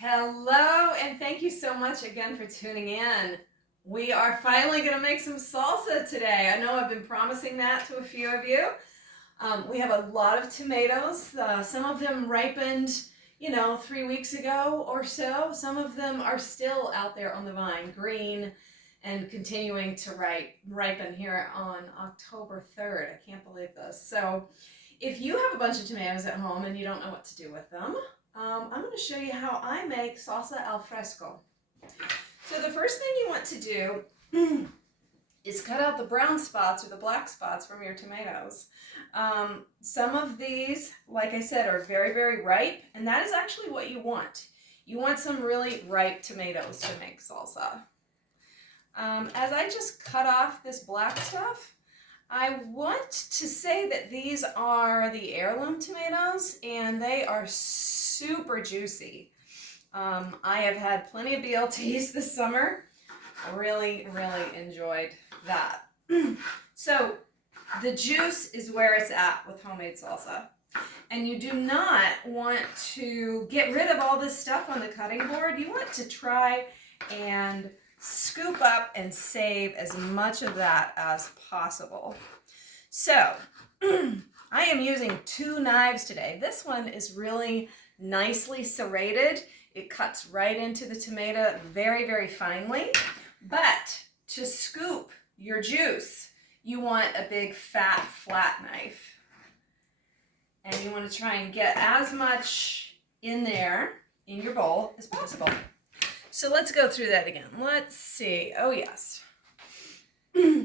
Hello, and thank you so much again for tuning in. We are finally going to make some salsa today. I know I've been promising that to a few of you. We have a lot of tomatoes. Some of them ripened, 3 weeks ago or so. Some of them are still out there on the vine, green, and continuing to ripen here on October 3rd. I can't believe this. So if you have a bunch of tomatoes at home and you don't know what to do with them, I'm going to show you how I make salsa al fresco. So the first thing you want to do is cut out the brown spots or the black spots from your tomatoes. Some of these, like I said, are very, very ripe, and that is actually what you want. You want some really ripe tomatoes to make salsa. As I just cut off this black stuff, I want to say that these are the heirloom tomatoes, and they are super juicy. I have had plenty of BLTs this summer. I really, really enjoyed that. So the juice is where it's at with homemade salsa. And you do not want to get rid of all this stuff on the cutting board. You want to try and scoop up and save as much of that as possible. So I am using 2 knives today. This one is really nicely serrated. It cuts right into the tomato very, very finely. But to scoop your juice, you want a big, fat, flat knife. And you want to try and get as much in there, in your bowl, as possible. So let's go through that again. Let's see. Oh, yes.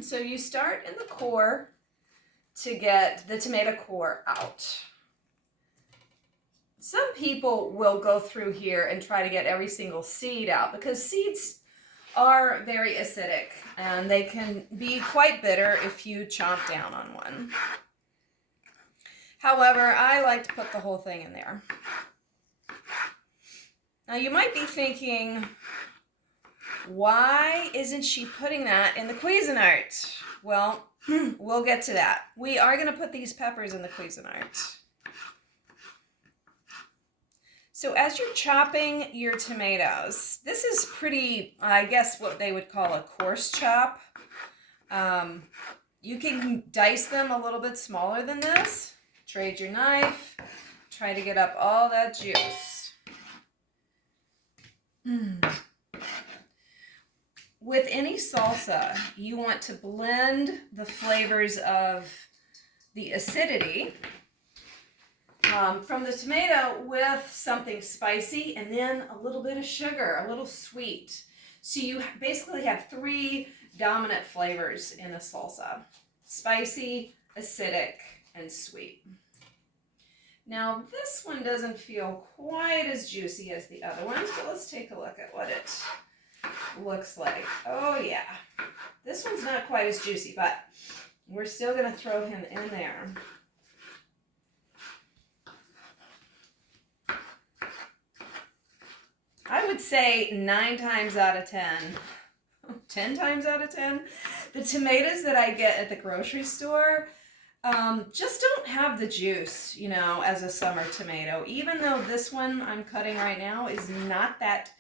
So you start in the core to get the tomato core out. Some people will go through here and try to get every single seed out because seeds are very acidic and they can be quite bitter if you chomp down on one. However, I like to put the whole thing in there. Now you might be thinking, why isn't she putting that in the Cuisinart? Well, we'll get to that. We are going to put these peppers in the Cuisinart. So as you're chopping your tomatoes, this is pretty, I guess what they would call a coarse chop. You can dice them a little bit smaller than this. Trade your knife. Try to get up all that juice. With any salsa, you want to blend the flavors of the acidity from the tomato with something spicy and then a little bit of sugar, a little sweet. So you basically have 3 dominant flavors in a salsa: spicy, acidic, and sweet. Now this one doesn't feel quite as juicy as the other ones, but let's take a look at what it looks like. Oh yeah, this one's not quite as juicy, but we're still going to throw him in there. I would say 9 times out of 10, 10 times out of 10, the tomatoes that I get at the grocery store just don't have the juice, as a summer tomato. Even though this one I'm cutting right now is not that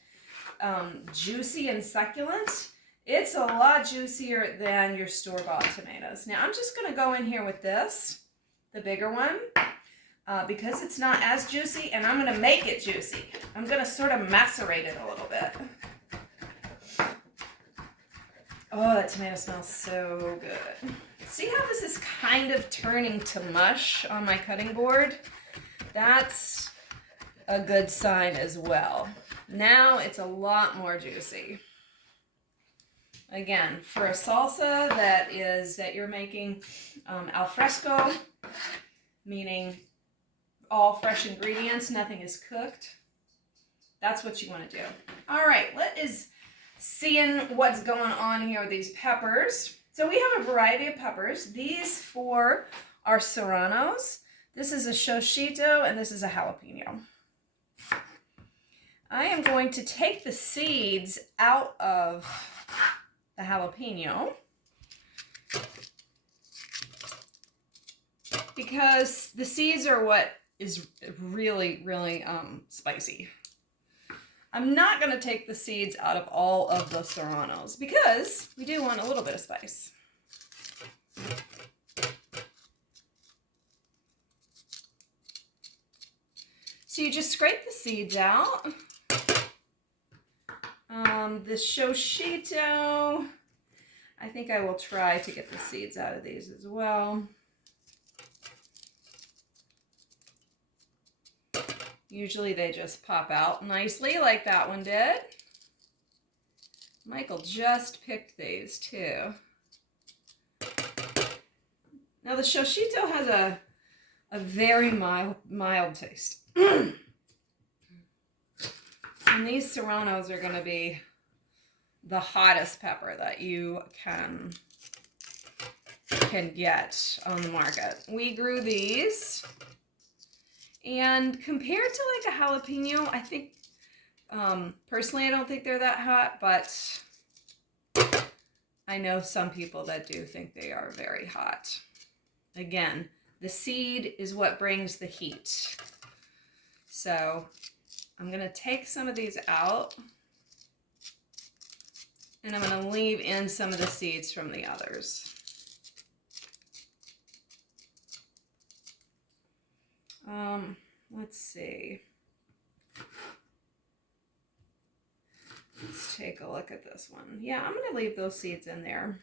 juicy and succulent, it's a lot juicier than your store-bought tomatoes. Now I'm just going to go in here with this, the bigger one, because it's not as juicy, and I'm going to make it juicy. I'm going to sort of macerate it a little bit. Oh, that tomato smells so good. See how this is kind of turning to mush on my cutting board? That's a good sign as well. Now it's a lot more juicy. Again, for a salsa that you're making al fresco, meaning all fresh ingredients, nothing is cooked, that's what you want to do. All right, let us seeing what's going on here with these peppers. So we have a variety of peppers. These 4 are serranos. This is a shoshito, and this is a jalapeno. I am going to take the seeds out of the jalapeno because the seeds are what is really, really spicy. I'm not going to take the seeds out of all of the serranos because we do want a little bit of spice. So you just scrape the seeds out. The shoshito, I think I will try to get the seeds out of these as well. Usually they just pop out nicely like that one did. Michael just picked these too. Now the shoshito has a very mild taste. And these serranos are going to be the hottest pepper that you can get on the market. We grew these, and compared to like a jalapeno, I think, personally I don't think they're that hot, but I know some people that do think they are very hot. Again, the seed is what brings the heat. So I'm going to take some of these out, and I'm going to leave in some of the seeds from the others. Let's see. Let's take a look at this one. Yeah, I'm going to leave those seeds in there.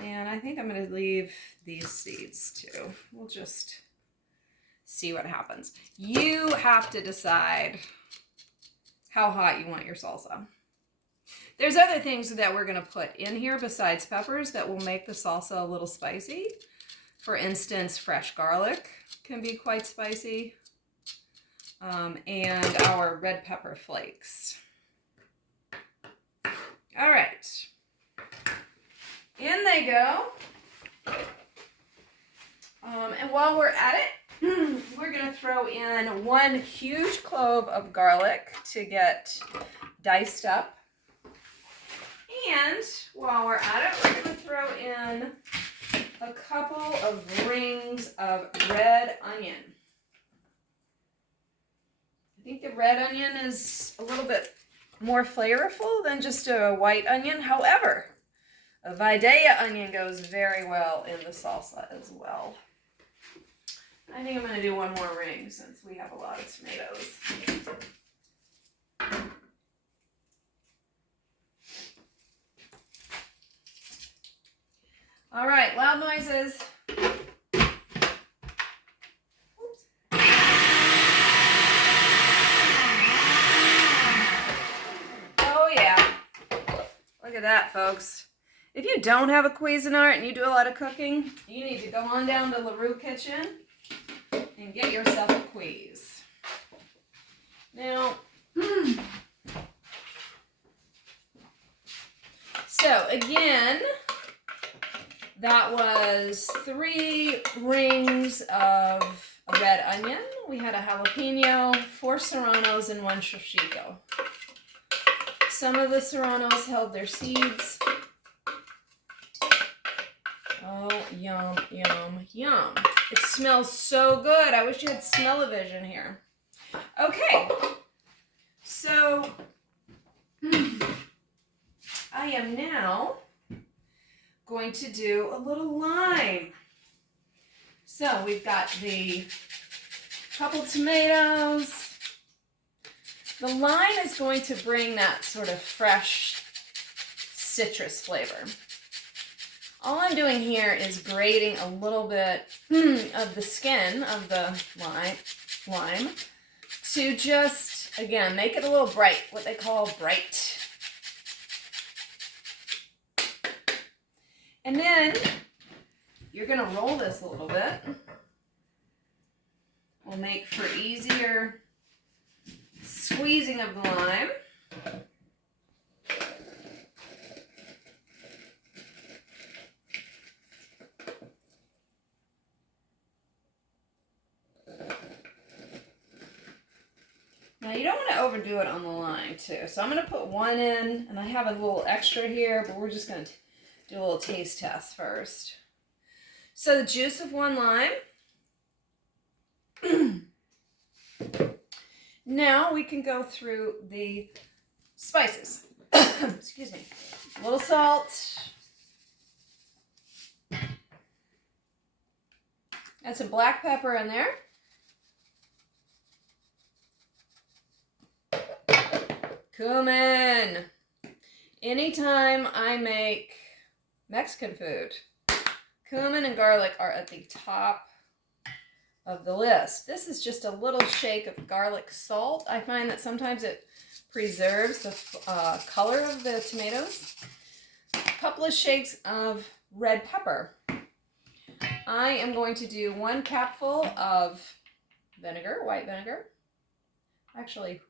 And I think I'm going to leave these seeds too. We'll just see what happens. You have to decide how hot you want your salsa. There's other things that we're going to put in here besides peppers that will make the salsa a little spicy. For instance, fresh garlic can be quite spicy. And our red pepper flakes. All right. In they go. And while we're at it, we're going to throw in one huge clove of garlic to get diced up. And while we're at it, we're going to throw in a couple of rings of red onion. I think the red onion is a little bit more flavorful than just a white onion. However, a Vidalia onion goes very well in the salsa as well. I think I'm going to do one more ring since we have a lot of tomatoes. All right, loud noises. Oh yeah. Look at that, folks. If you don't have a Cuisinart and you do a lot of cooking, you need to go on down to LaRue Kitchen and get yourself a Cuis. Now, so again, that was 3 rings of a red onion. We had a jalapeno, 4 serranos, and 1 shoshito. Some of the serranos held their seeds. Oh, yum, yum, yum. It smells so good. I wish you had smell-o-vision here. Okay, so I am now going to do a little lime. So we've got the couple tomatoes. The lime is going to bring that sort of fresh citrus flavor. All I'm doing here is grating a little bit of the skin of the lime to just, again, make it a little bright, what they call bright. And then you're going to roll this a little bit. Will make for easier squeezing of the lime. Now you don't want to overdo it on the lime too. So I'm going to put 1 in, and I have a little extra here, but we're just going to do a little taste test first. So the juice of 1 lime. Now we can go through the spices. Excuse me. A little salt. Add some black pepper in there. Cumin. Anytime I make Mexican food, cumin and garlic are at the top of the list. This is just a little shake of garlic salt. I find that sometimes it preserves the color of the tomatoes. A couple of shakes of red pepper. I am going to do 1 capful of vinegar, white vinegar. Actually,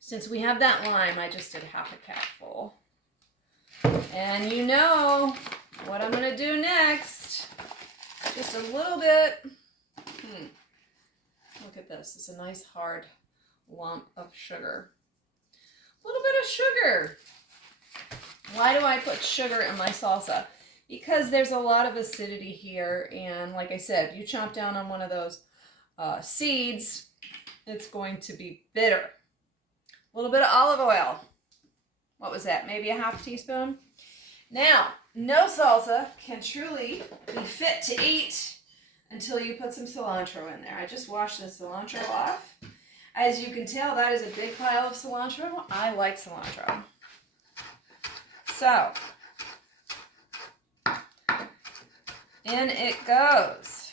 since we have that lime, I just did half a capful. And you know what I'm going to do next. Just a little bit. Look at this. It's a nice hard lump of sugar. A little bit of sugar. Why do I put sugar in my salsa? Because there's a lot of acidity here. And like I said, if you chomp down on one of those seeds, it's going to be bitter. A little bit of olive oil. What was that? Maybe a half teaspoon? Now, no salsa can truly be fit to eat until you put some cilantro in there. I just washed the cilantro off. As you can tell, that is a big pile of cilantro. I like cilantro. So, in it goes.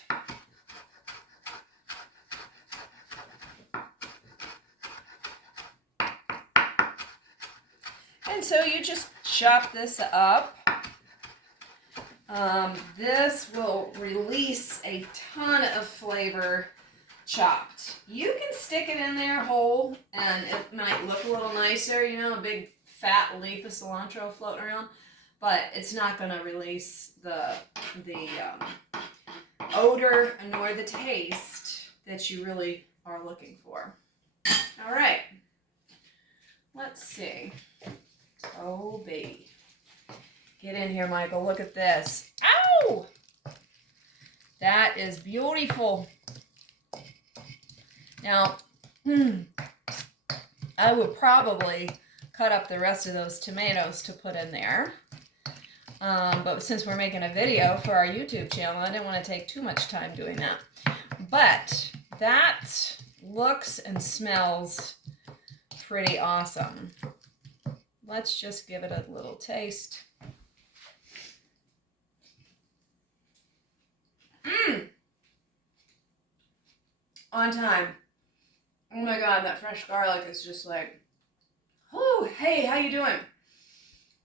And so you just chop this up. This will release a ton of flavor chopped. You can stick it in there whole and it might look a little nicer, you know, a big fat leaf of cilantro floating around, but it's not going to release the odor nor the taste that you really are looking for. All right, let's see. Oh, baby. Get in here, Michael. Look at this. Ow! That is beautiful. Now, I would probably cut up the rest of those tomatoes to put in there. But since we're making a video for our YouTube channel, I didn't want to take too much time doing that. But that looks and smells pretty awesome. Let's just give it a little taste. On time. Oh my God, that fresh garlic is just like, oh, hey, how you doing?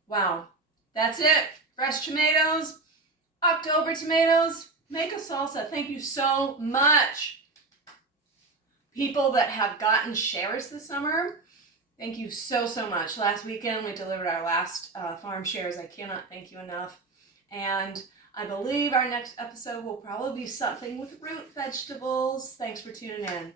Wow, that's it. Fresh tomatoes, October tomatoes. Make a salsa. Thank you so much. People that have gotten shares this summer, thank you so, so much. Last weekend, we delivered our last farm shares. I cannot thank you enough. And I believe our next episode will probably be something with root vegetables. Thanks for tuning in.